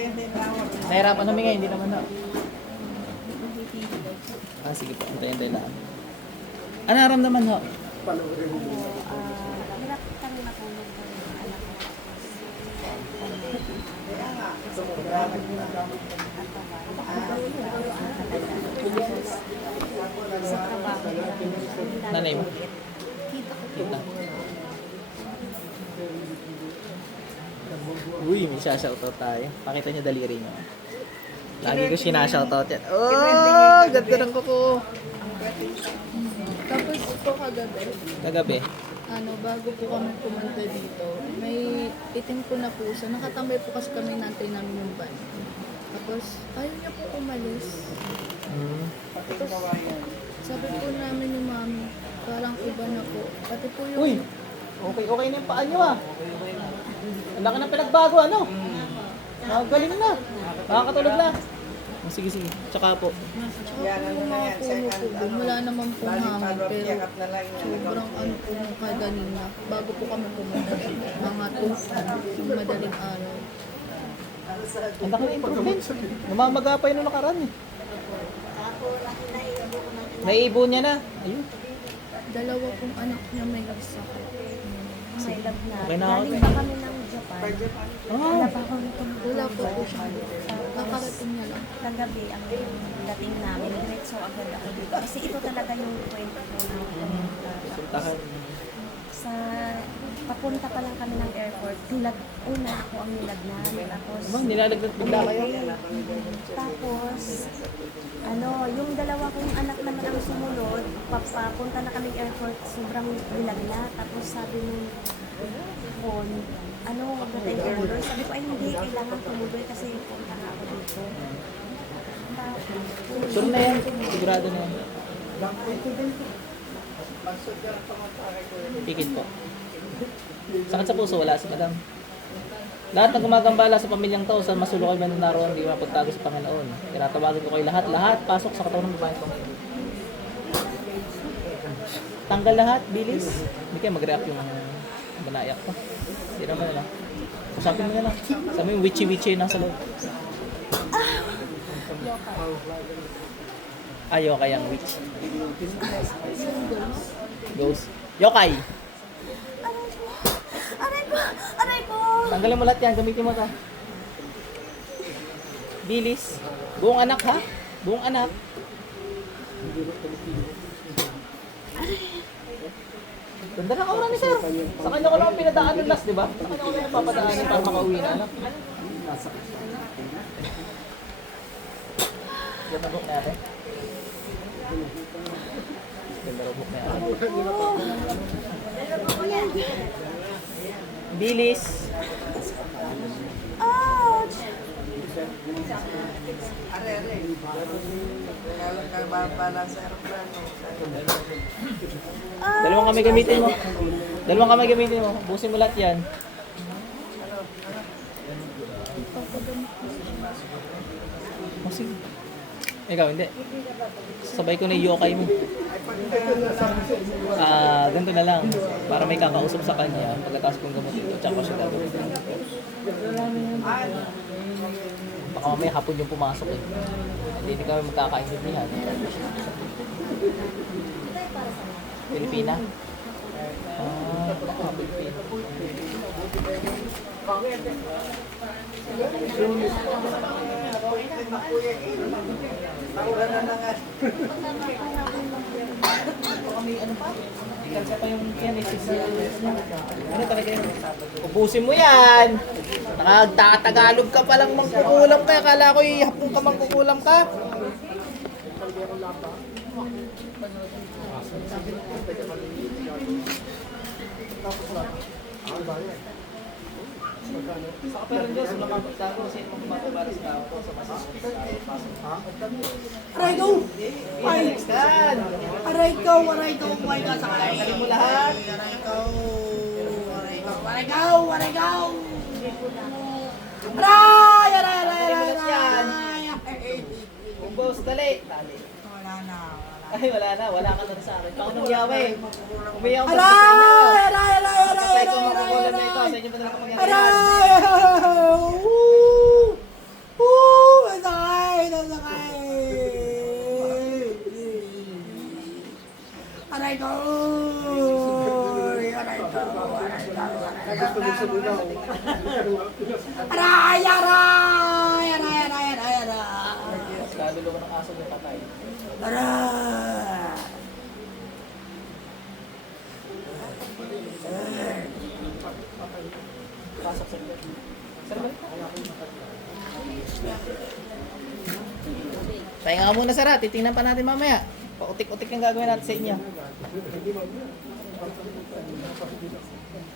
Nahirapan huminga, hindi naman na. Ah, sige po. Antayin lang. Ano naramdaman ho? Hirap kami matulog ng anak ko. Sa trabaho. Nanay mo? Kita ko. Kita. Uy, may shoutout tayo. Pakita niyo daliri niyo. Lagi ko sinashoutout yan. Oh, ganda ng kuko. Tapos po kagabi, Kagabi. bago po kami pumunta dito, may itim po na pusa. Nakatambay po kasi kami nantay namin yung van. Tapos, ayaw niya po umalis. Tapos, sabi po namin yung mami, parang iba na po. Pati po yung... Uy, okay na yung paa niyo ah. Ang laki ng pinagbago, ano? Galing na. Nakakatulog na. Sige. Tsaka po. Tsaka po yung mga puno po doon, wala naman po hangin. Pero sobrang po nung kaganina. Bago po kami pumunta, mga 2 yung madaling araw. Ang laki na improvement. Namamaga pa yun nung nakaraan eh. Naiibo niya na. Ayun. 2 pong anak niya may sakit. May love na. Okay na ako. Galing pa kami ng Japan. Ah, Wala po po siya. Kakarating niya lang. Kagabi ang dating namin. Diretso agad ako dito. Kasi ito talaga yung kwento ko na sultahan. sa papunta pa lang kami ng airport. Una ako ang nilagnat. Tapos Nilalagnat bigla kayo. Tapos, yung 2 kong anak naman ang sumunod, papunta na kaming airport, sobrang nilagnat. Tapos sabi nung phone, wag na tayo tumuloy. Sabi ko, ay hindi, kailangan tumuloy kasi punta na ako dito. Tapos, Sure na yan. Sigurado na yan. Pikit po. Sakit sa puso, wala si madam. Lahat ng gumagambala sa pamilyang to, sa masulukay man naroon, hindi mapagtago sa Panginoon. Tinatawagan ko kayo lahat pasok sa katawan ng babae ko. Tanggal lahat, bilis. Hindi kayo mag-react yung manayak ko. Hindi naman na lang. Usapin mo na lang. Sabi mo yung witchy-witchy na sa loob. Yokai ang witch. Ghost. Yokai! aray ko! Tanggalin mo lahat yan, gamitin mo ito. Bilis. Buong anak ha? Buong anak. Ganda ng aura ni sir. Sa kanya ko lang pinadaan ng last, di ba? Sa kanya ko lang papadaanin para makauwi na. Ano? Ganda book natin. Ganda book natin. Bilis. Ouch! Dalawang kamay gamitin mo. Dalawang kamay gamitin mo. Busin mo lahat yan. Oh, sige. Ikaw, hindi. Sabay ko na yung yokai mo. Ganito na lang. Para may kakausap sa kanya. Pagkatapos kong gamot ito, tsaka ko siya gagawin. Baka mamaya hapon yung pumasok eh. Hindi kami magkakaintindihan. Pilipina? Pilipina. Ikansa pa yung yan eh. Ano talaga yun? Ubusin mo yan! Nakagtatagalog ka palang mangkukulam ka. Akala ko ihapon ka mangkukulam ka. Sa kaperan Diyos, wala kang pagtago sa inong makubaras na ako sa masasakit tayo. Aray ko! Ay! Stan! Aray ko! Aray ko! Aray ko! Tanggalin mo lahat. Aray ko! Aray ko! Aray ko! Aray ko! Aray! Aray! Aray! Aray! Aray! Umbos, dali. Wala na. Ay, wala na. Wala ka na sa akin. Ako nang yawa eh. Umiyaw ka sa Aray! inyo. Aray! Aray! Aray! Patay ko Aray! makukulam na ito. Sa Aray! inyo pa na ako Aray! Aray! Aray! Aray! Aray! Aray! Aray! Kaluluwa ng aso yung patay. Aray! Pasok sa inyo. Sir, balik na. Pahinga ka muna, sir, ha? Titingnan pa natin mamaya. Pautik-utik yung gagawin natin sa inyo.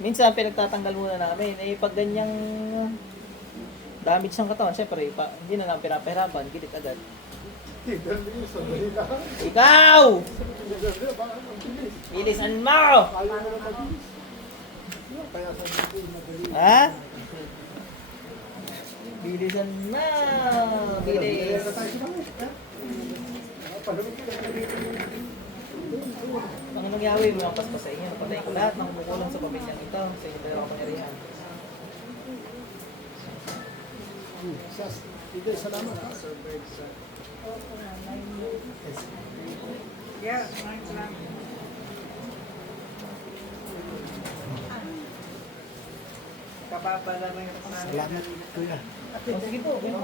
Minsan, pinagtatanggal muna namin. Eh, pag ganyang damage ng katawan, syempre, hindi na lang pinapahirapan, gilit agad. Ikaw! Bilisan mo! Ha? Bilisan na! Bilis! Panginoong Yahweh, mga paspas sa inyo. Napatay ko lahat ng kumukulang sa pamilyang ito. Sa inyo tayo kapangyarihan. Yeah, salamat. Kababala mo yung Salamat, kuya. Oh, sige po. Okay po.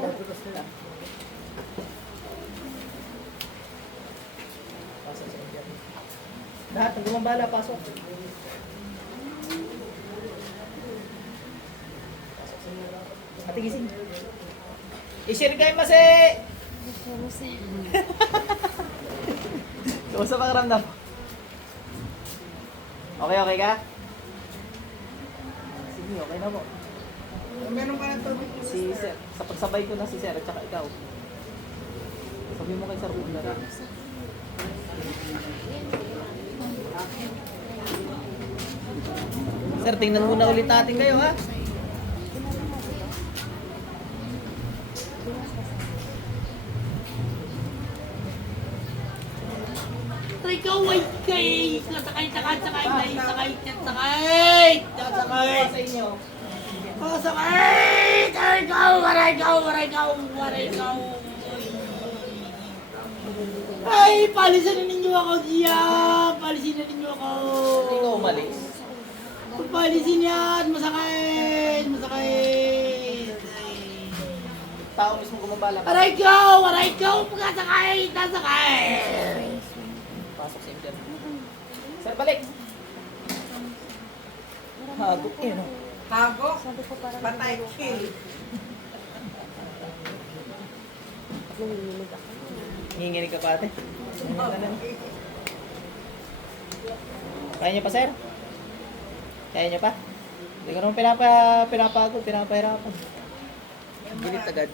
Pasok sa inyo. Lahat, ang gumambala, pasok. Ate gising. I-share kayo masi! Kumusta pakiramdam? Okay ka? Sige, okay na po. Meron ka na tubig. Si Sir, sa pagsabay ko na si Sir at saka ikaw. Sabi mo kay Sir Bunda rin. Sir, tingnan muna ulit natin kayo, ha? Ikaw ay kay! Sakay! Sa inyo. Sakay! Aray ikaw! Ay, palisan na ninyo ako diyan! Palisin na ninyo ako! Hindi ka umalis. Palisin yan! Masakit! Masakit! Tao mismo gumabala. Aray ikaw! Pagkasakay! Nasakay! Pasok sa inyo. Sir, balik! Hagok eh, no? Hago? Sabi ko parang Patay kill! nanginginig ako. Nginginig ka pa, ate. Kaya niyo pa, sir? Kaya niyo pa? Hindi ko naman pinapahirapan. Gilit agad.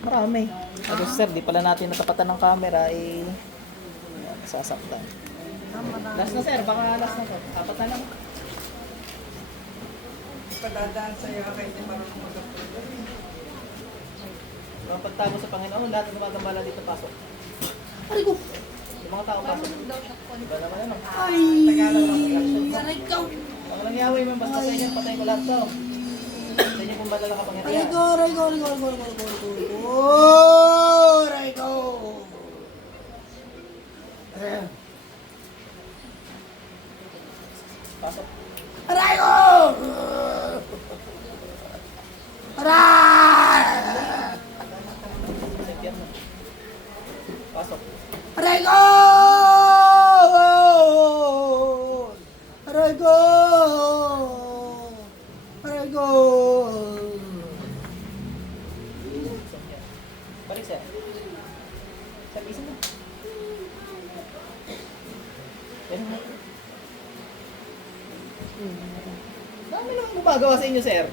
Marami. Tapos sir, di pala natin natapatan ng camera, eh, sasaktan. Last na sir, baka last na to. Apat na lang. Padadaan sa'yo kay di marunong mag-apod. Mga pagtago sa Panginoon, lahat ng gumagambala dito pasok. Aray ko! Yung mga tao pasok. Diba naman ano? Ay! Aray ikaw! Mga nangyawin mo, basta sa inyo, patay ko lahat to. Sa inyo kung badala ka Aray pangyarihan. ko! Aray ko! Pasok. Aray ko! Aray! Sa impyerno. Pasok. Aray ko! Aray ko! Aray ko! Balik sir. Sir, isip mo. Pero nga. Dami naman gumagawa sa inyo, sir.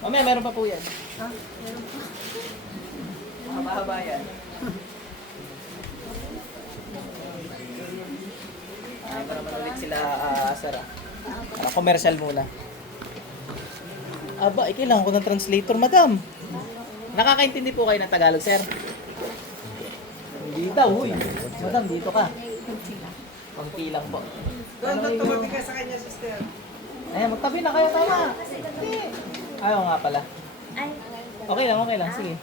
Mamaya, meron pa po yan. Mahaba yan. Ay, para naman ulit sila, sir. Commercial muna. Aba, kailangan ko ng translator, madam. Nakakaintindi po kayo ng Tagalog, sir? Hindi daw, huy. Madam, dito ka. Pangti lang po. Doon tumabi ka sa kanya, sister. Ay, magtabi na kayo, tama. Hindi. Ayaw nga pala. Ay, Okay lang, sige.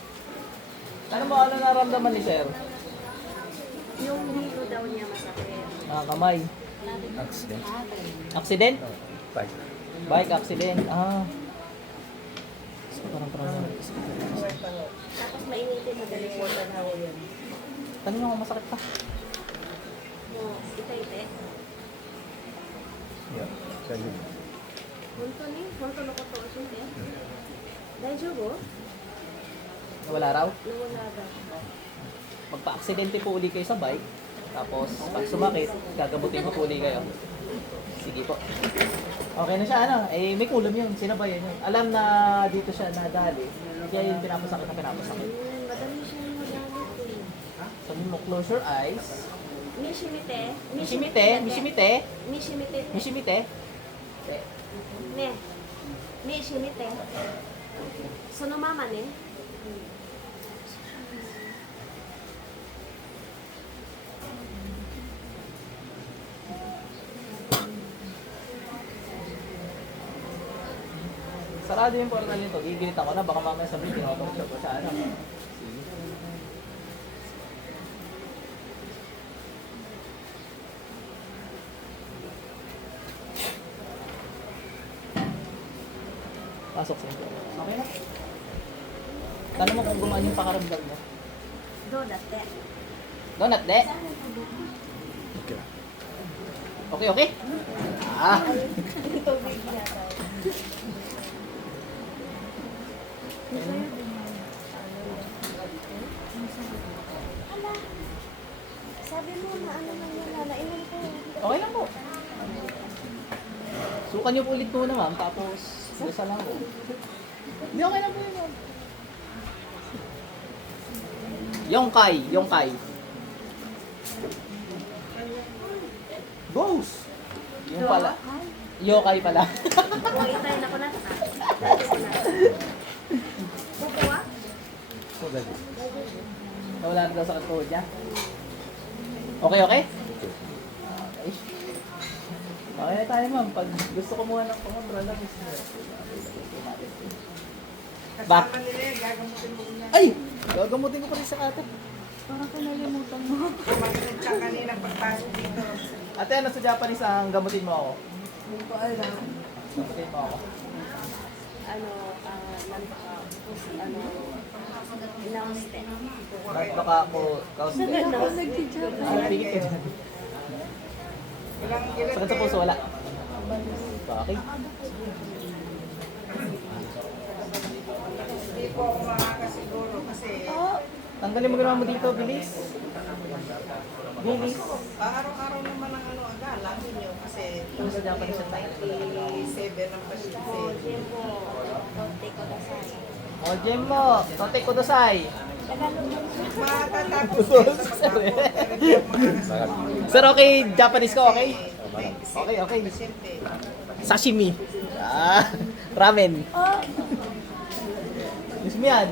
Ano mo, ano naramdaman ni sir? yung hilo daw niya masakit. Mga kamay. Accident? Bike accident. Ah. So, parang. Tapos mainitin, madali po na ako yun. Tanong mo kung masakit pa. No, ite-ite. Honto no koto o shite. Daijoubu? Wala raw. Nawala daw. Magpa-aksidente po uli kayo sa bike. Tapos, pag sumakit, gagamutin mo po uli kayo. Sige po. Okay na siya, ano? Eh, may kulam yun. Sinabayan yun. Alam na dito siya nadali. Kaya yung pinapasakit na pinapasakit. Madali siya yung magamit eh. Sabi mo, close your eyes. Mishimite. Mishimite, mishimite, Mishimite. mishimite. Ne. Mishimite. Sono mama ne. Sarado yung portal nito. Gigilit ako na. Baka mamaya sabihin, tinotok siya ko sa ano. Pasok sa inyo. Okay na. Tanong mo kung gumaan yung pakaramdam mo. Do datte. Donut, de? Okay, okay? Ah! Ala. Sabi mo na ano nang nalainan ko. Okay lang po. Sukan niyo po ulit muna, ma'am. Tapos, isa lang po. Hindi, okay lang po yun, ma'am. Yongkai. Boss! Yung pala. Yokai pala. Kung itay na ko na ta. Kukuha? Wala na daw sa tuhod niya. Okay, okay? Okay. Okay na tayo, ma'am. Pag gusto ko muna ng pangontrol na gusto mo. Back. Ay! Gagamutin ko pa rin sa ate. Parang ko nalimutan mo. Kumakinig ka kanina pagpasok dito. Ate, ano sa Japanese ang gamutin mo ako? Hindi ko alam. Gamutin mo ako. Ano, inauste. Baka ako, kausap. Ako nag-teacher. Pigit ka dyan. Sakit sa puso, wala. Bakit? Hindi po ako makakasiguro kasi Tanggalin mo ginawa mo dito, bilis. Bilis. araw-araw naman ang ano aga, lagi nyo kasi Ano sa Japanese sa tayo? 27 ang pasyente. Jembo. Tote ko dasai. O, Jem mo. Tote ko dosai. Tagalog lang siya. Matatapos yun sa pagkakot. Pero hindi ako makakasiguro. Sir, okay? Japanese ko, okay? 27 Okay, okay. pasyente. Sashimi. Ah, ramen. Oh, Gusto mo yan?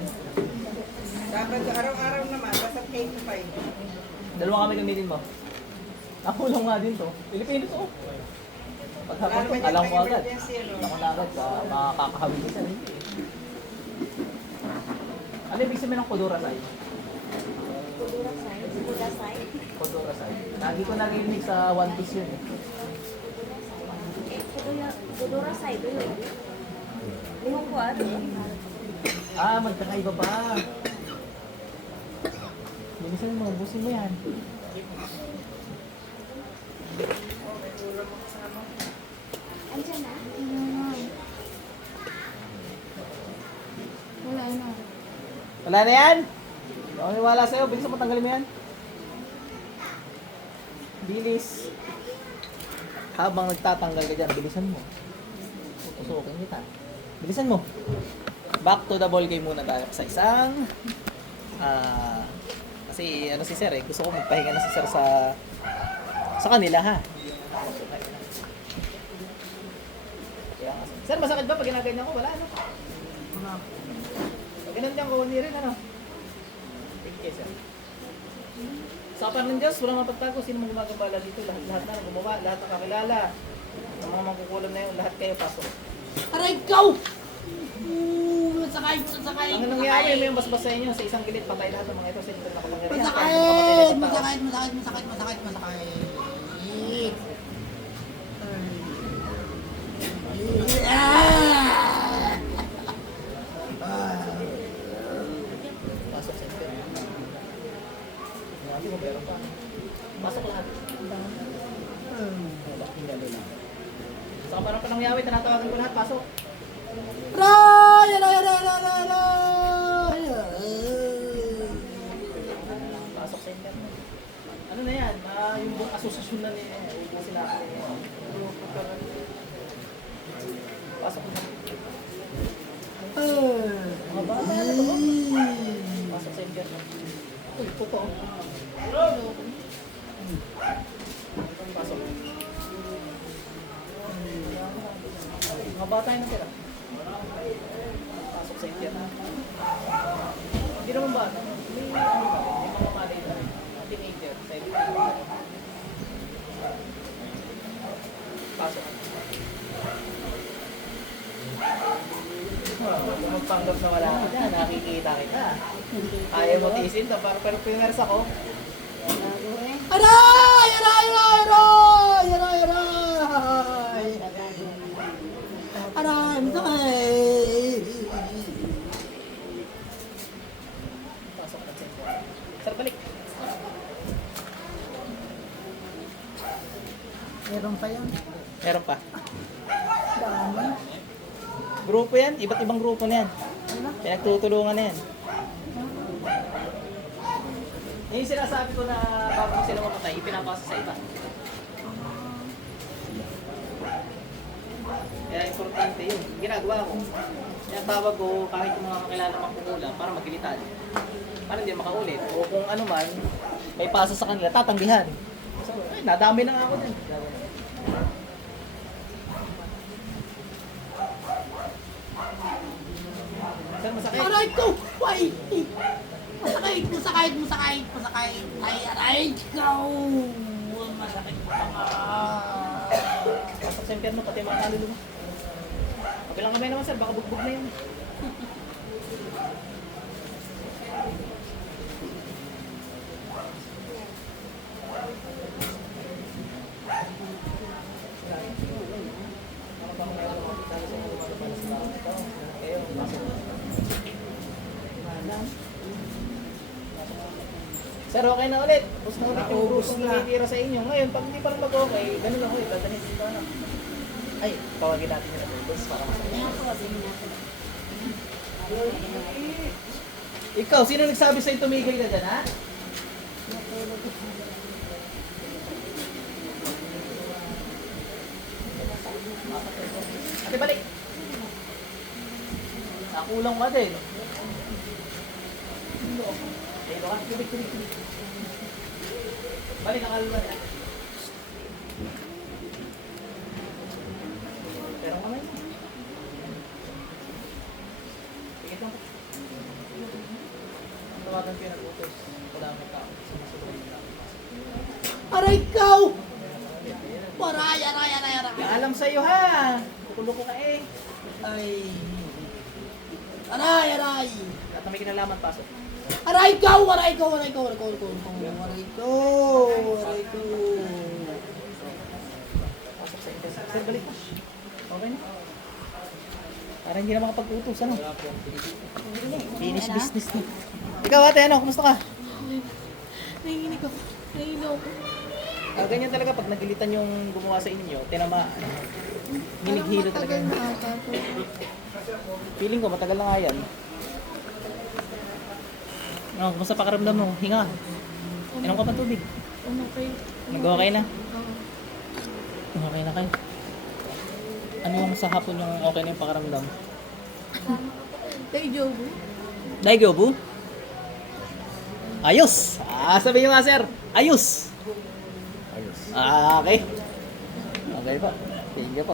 Dapat araw-araw naman, basta 8 to 5. Dalawa kami gamitin mo. Ako lang nga din to. Pilipino to. Paghapon to, alam ko agad. Alam ko na agad sa mga kakahawin ko siya. Ano ibig sabihin ng Kodorasai? kudurasai. Kudasai. Kodorasai. Lagi ko narinig sa One Piece yun eh. Kudurasai doon yun. Nihon ko ano? Ah, magkakaiba ba? Bilisan mo, busin mo yan. Andiyan na? Wala na. Wala na yan? Ako niwala sa'yo, bilisan mo, tanggalin mo yan. Bilis. Habang nagtatanggal ka dyan, bilisan mo. Tutusukin kita. Bilisan mo. Back to the ball game muna tayo sa isang kasi ano si Sir eh, gusto ko magpahinga na si Sir sa kanila ha. Sir, masakit ba pag ginaganyan ko? Wala ano? Pag ginanyan ko, hindi rin ano? Thank you, Sir. Sa kapan ng Diyos, walang mapagtago. Sino mong gumagabala dito? Lahat na gumawa, lahat na kakilala. Ang mga mangkukulam na yun, lahat kayo pasok. Aray, go! Masakay! Ang nangyayari may basbas sa inyo sa isang gilid, patay lahat ng mga ito sa inyo nakapangyarihan. Masakay! Pasok center. Hindi mo meron pa. Pasok lahat. Hingali lang. Saka parang panang yawi, tinatawagan ko lahat. Pasok. Aray! Aray! Aray! Aray! Aray! Pasok center. Ano na yan? Yung buong asosasyon na niya. Upo sila. Pasok na. Mga bata na ito ba? Pasok center. Uy, pupo. Pasok. Mga bata na tira. Pasok center. Hindi naman bata. May mga malay na. Teenager. Pasok. Magpanggap na wala ka dyan, nakikita kita. Ayaw mo tisin to, pero piners ako. Aray! Aray! Aray! Aray! Aray! Aray! Aray! Aray! Pasok na center. Sir, balik. Meron pa yan. Meron pa. Grupo yan, iba't ibang grupo na yan. Pinagtutulungan na yan. Yung sinasabi ko na bago sila mamatay, ipinapasa sa iba. Kaya importante yun. Ginagawa ko. Kaya tawag ko kahit yung mga kakilala magpumula para magilitan. Para hindi makaulit. O kung ano man, may pasa sa kanila, tatanggihan. So, ay, nadami na nga ako din. Sir, masakit. Aray ko! Why? Masakit! Masakit! Masakit! Masakit! Ay! Aray ko! Masakit pa nga! Pasok sa impyerno, pati mga kaluluwa. Kabilang kamay naman sir, baka bugbog na yun. Sir, okay na ulit. Ubus na ulit yung Ubus grupong na. tumitira sa inyo. Ngayon, pag hindi pa lang mag-okay, ganun lang ulit. Dadalhin dito na. Ay, tawagin natin yung attendance para masaya. Ikaw, sino nagsabi sa'yo tumigil ka dyan, ha? Ate, balik! Nakulang ka din. Dito ka, tubig. Balik, nakalula niya. Pero kamay mo. Tingit lang po. Tawagan ko yung nag-utos. Wala may tao. Sumusunod yung tao. Aray ko! Aray! Aray! Aray! Aray! Alam sa'yo ha! Kukulo ko ka eh. Ay! Aray! Aray! At na may kinalaman, pasok. Aray ko! Aray ko! Aray ko! Aray ko! Aray ko! Aray ko! Aray ko! Pasok sa inyo. Sir, balik pa. Okay na. Para hindi na makapag-utos, ano? Finish business na. Ikaw ate, ano? Kumusta ka? Nanginig ako. Nanginig ako. Ganyan talaga pag nagilitan yung gumawa sa inyo, tinamaan. Hinighilo talaga. Matagal na ata po. Feeling ko, matagal na nga yan. No, kumusta pakaramdam mo? Hinga. Inom ka pa tubig. Okay. Nag-okay na? Oo. Okay na kayo. Ano yung sa hapon yung okay na yung pakaramdam? Kay Jobu. Daigobu? Ayos! Sabihin mo nga sir, ayos! Okay. Okay po. Thank you po.